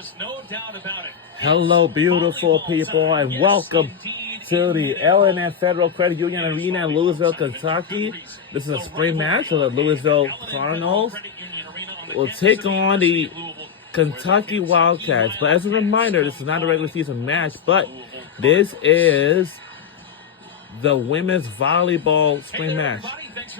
There's no doubt about it. Hello, beautiful people, and welcome to the L&N Federal Credit Union Arena in Louisville, Kentucky. This is a spring match of the Louisville Cardinals. Will take on the Kentucky Wildcats. But as a reminder, this is not a regular season match, but this is the women's volleyball spring match.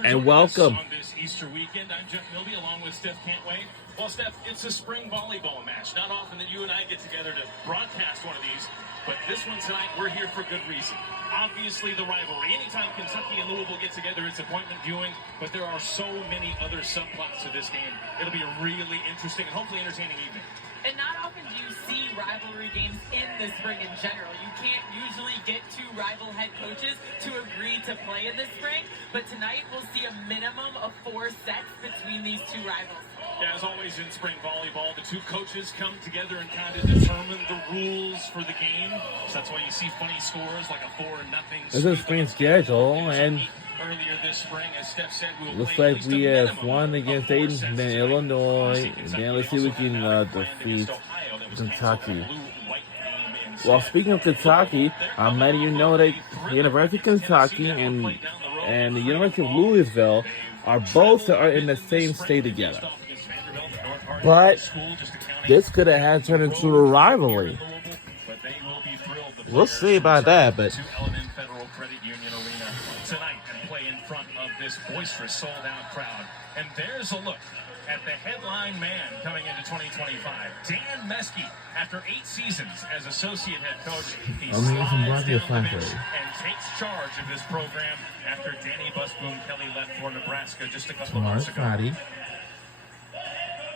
And welcome. On this Easter weekend, I'm Jeff Milby along with Steph Cantway. Well, Steph, it's a spring volleyball match. Not often that you and I get together to broadcast one of these, but this one tonight, we're here for good reason. Obviously, the rivalry. Anytime Kentucky and Louisville get together, it's appointment viewing, but there are so many other subplots to this game. It'll be a really interesting and hopefully entertaining evening. And not often do you see rivalry games in the spring in general. You can't usually get two rival head coaches to agree to play in the spring, but tonight we'll see a minimum of 4 sets between these two rivals. Yeah, as always in spring volleyball, the two coaches come together and kind of determine the rules for the game. So that's why you see funny scores like a 4-0. This is spring schedule, and earlier this spring, as Steph said, we'll looks like we have won against Dayton, then Illinois, and then let's see if we can defeat Kentucky. Well, speaking of Kentucky, I'm letting you know that the University of Kentucky and the University of Louisville are both in the same state together. But this could have had turned into a rivalry. We'll see about that, but tonight and play in front of this boisterous, sold-out crowd. And there's a look at the headline man coming into 2025, Dan Meskey. After 8 seasons as associate head coach, he slides down the bench and takes charge of this program after Danny Busboom Kelly left for Nebraska just a couple of months ago.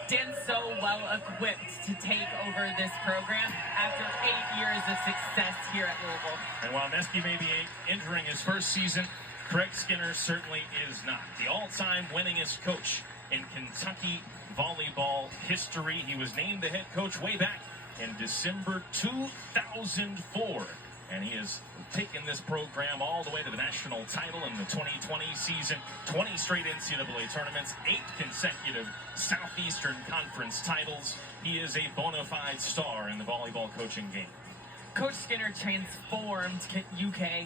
Dan's so well equipped to take over this program after 8 years of success here at Louisville. And while Meskey may be entering his first season, Craig Skinner certainly is not. The all-time winningest coach in Kentucky volleyball history. He was named the head coach way back in December 2004. And he has taken this program all the way to the national title in the 2020 season. 20 straight NCAA tournaments, 8 consecutive Southeastern Conference titles. He is a bona fide star in the volleyball coaching game. Coach Skinner transformed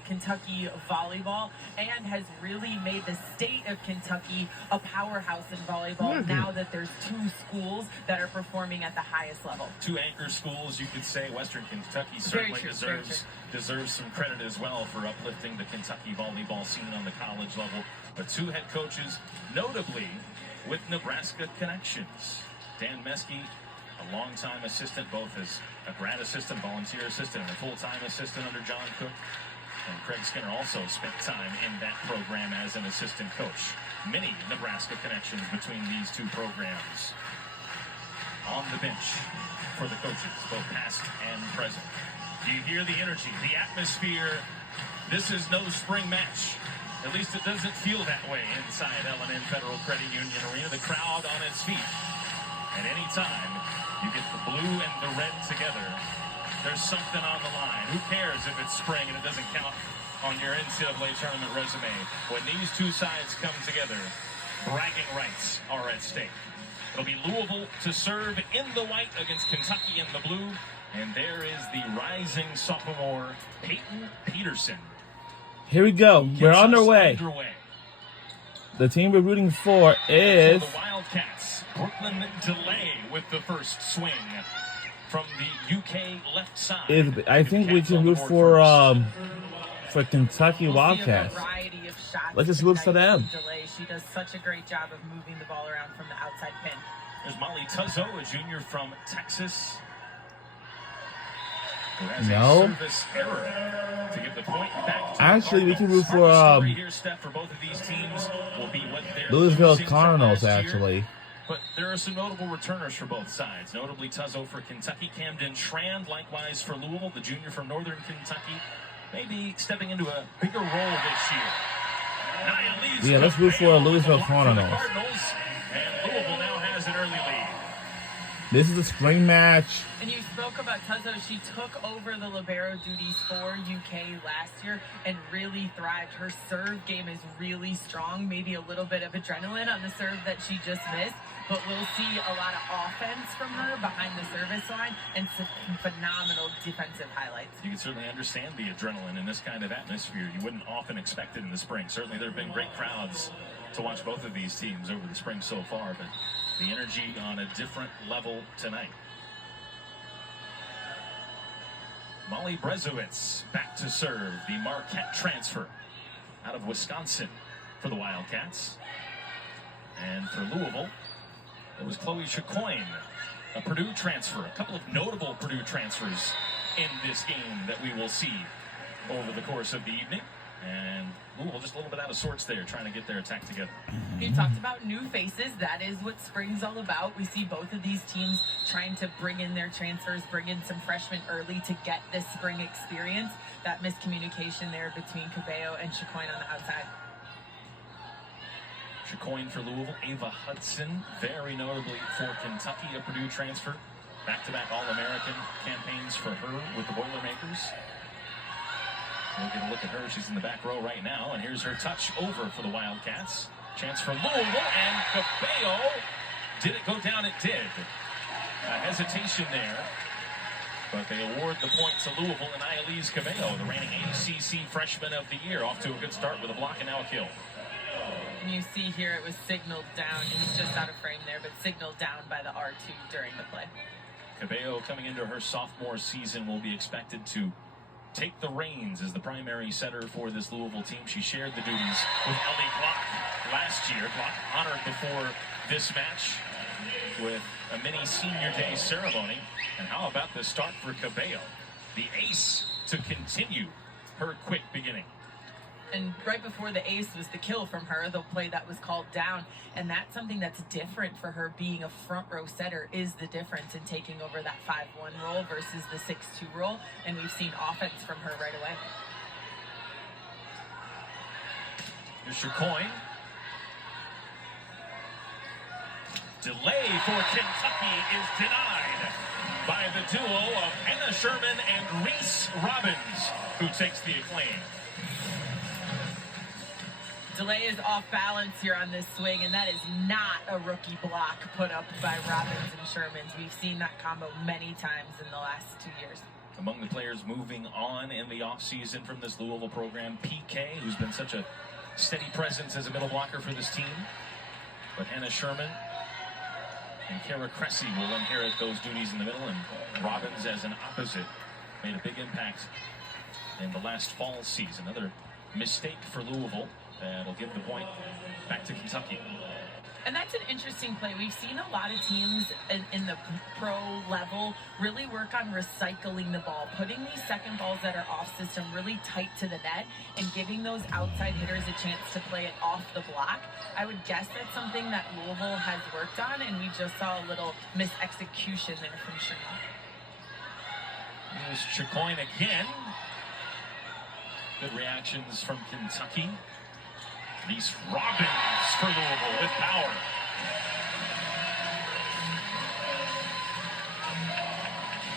Kentucky volleyball and has really made the state of Kentucky a powerhouse in volleyball now that there's 2 schools that are performing at the highest level. 2 anchor schools, you could say. Western Kentucky certainly deserves some credit as well for uplifting the Kentucky volleyball scene on the college level. But 2 head coaches, notably with Nebraska connections. Dan Meskey, a longtime assistant, both as a grad assistant, volunteer assistant, and a full-time assistant under John Cook. And Craig Skinner also spent time in that program as an assistant coach. Many Nebraska connections between these 2 programs. On the bench for the coaches, both past and present. Do you hear the energy, the atmosphere? This is no spring match. At least it doesn't feel that way inside L&N Federal Credit Union Arena. The crowd on its feet. And any time you get the blue and the red together, there's something on the line. Who cares if it's spring and it doesn't count on your NCAA tournament resume? When these 2 sides come together, bragging rights are at stake. It'll be Louisville to serve in the white against Kentucky in the blue. And there is the rising sophomore, Peyton Peterson. Here we go. We're on our way. The team we're rooting for is the Wildcats. Brooklyn Delay with the first swing from the UK left side. I think we can root for Kentucky Wildcats. Let's just root for them. She does such a great job of moving the ball around from the outside pin. There's Molly Tuzzo, a junior from Texas. No. Actually, we can root for Louisville Cardinals, actually. But there are some notable returners for both sides. Notably Tuzzo for Kentucky, Camden Strand, likewise for Louisville, the junior from Northern Kentucky, maybe stepping into a bigger role this year. Yeah, let's root for Louisville Cardinals. And Louisville now has an early lead. This is a spring match. And you spoke about Tuzzo. She took over the libero duties for UK last year and really thrived. Her serve game is really strong. Maybe a little bit of adrenaline on the serve that she just missed, but we'll see a lot of offense from her behind the service line and some phenomenal defensive highlights. You can certainly understand the adrenaline in this kind of atmosphere. You wouldn't often expect it in the spring. Certainly there have been great crowds to watch both of these teams over the spring so far, but the energy on a different level tonight. Molly Brezowitz back to serve, the Marquette transfer out of Wisconsin for the Wildcats. And for Louisville, it was Chloe Chicoine, a Purdue transfer. A couple of notable Purdue transfers in this game that we will see over the course of the evening. And Louisville just a little bit out of sorts there, trying to get their attack together. You talked about new faces. That is what spring's all about. We see both of these teams trying to bring in their transfers, bring in some freshmen early to get this spring experience. That miscommunication there between Cabello and Chicoine on the outside. Chicoine for Louisville, Ava Hudson, very notably for Kentucky, a Purdue transfer. Back-to-back All-American campaigns for her with the Boilermakers. We'll get a look at her. She's in the back row right now, and here's her touch over for the Wildcats. Chance for Louisville, and Cabello. Did it go down? It did. A hesitation there, but they award the point to Louisville and Ielise Cabello, the reigning ACC Freshman of the Year, off to a good start with a block and now a kill. And you see here it was signaled down. He's just out of frame there, but signaled down by the R2 during the play. Cabello, coming into her sophomore season, will be expected to take the reins as the primary setter for this Louisville team. She shared the duties with Ellie Glock last year. Glock honored before this match with a mini senior day ceremony. And how about the start for Cabello? The ace to continue her quick beginning. And right before the ace was the kill from her, the play that was called down. And that's something that's different for her. Being a front row setter is the difference in taking over that 5-1 role versus the 6-2 role. And we've seen offense from her right away. Here's Chicoine. Delay for Kentucky is denied by the duo of Anna Sherman and Reese Robbins, who takes the acclaim. Delay is off balance here on this swing, and that is not a rookie block put up by Robbins and Shermans. We've seen that combo many times in the last 2 years. Among the players moving on in the offseason from this Louisville program, PK, who's been such a steady presence as a middle blocker for this team. But Hannah Sherman and Kara Cressy will inherit those duties in the middle, and Robbins as an opposite made a big impact in the last fall season. Another mistake for Louisville. That'll give the point back to Kentucky. And that's an interesting play. We've seen a lot of teams in the pro level really work on recycling the ball, putting these second balls that are off system really tight to the net and giving those outside hitters a chance to play it off the block. I would guess that's something that Louisville has worked on, and we just saw a little misexecution there from Sherman. Here's Chicoine again. Good reactions from Kentucky. Reese Robbins for Louisville with power.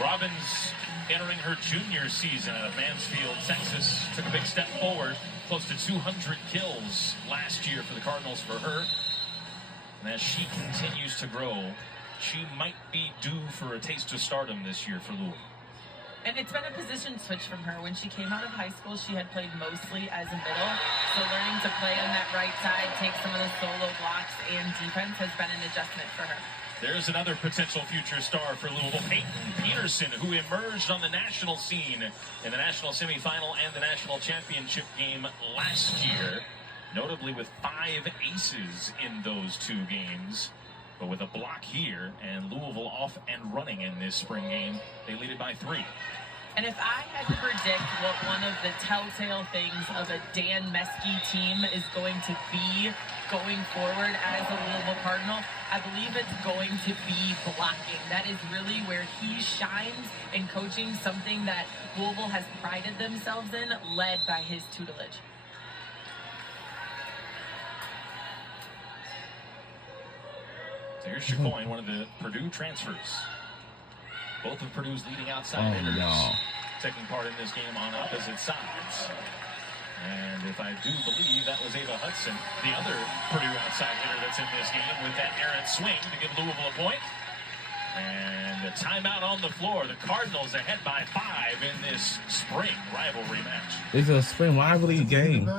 Robbins entering her junior season out of Mansfield, Texas. Took a big step forward. Close to 200 kills last year for the Cardinals for her. And as she continues to grow, she might be due for a taste of stardom this year for Louisville. And it's been a position switch from her. When she came out of high school, she had played mostly as a middle. So learning to play on that right side, take some of the solo blocks and defense has been an adjustment for her. There's another potential future star for Louisville, Peyton Peterson, who emerged on the national scene in the national semifinal and the national championship game last year, notably with 5 aces in those 2 games. But with a block here, and Louisville off and running in this spring game, they lead it by 3. And if I had to predict what one of the telltale things of a Dan Meskey team is going to be going forward as a Louisville Cardinal, I believe it's going to be blocking. That is really where he shines in coaching, something that Louisville has prided themselves in, led by his tutelage. So here's Chicoine, one of the Purdue transfers. Both of Purdue's leading outside hitters taking part in this game on opposite sides. And if I do believe that was Ava Hudson, the other Purdue outside hitter that's in this game, with that errant swing to give Louisville a point. And a timeout on the floor. The Cardinals ahead by 5 in this spring rivalry match. It's a spring rivalry game.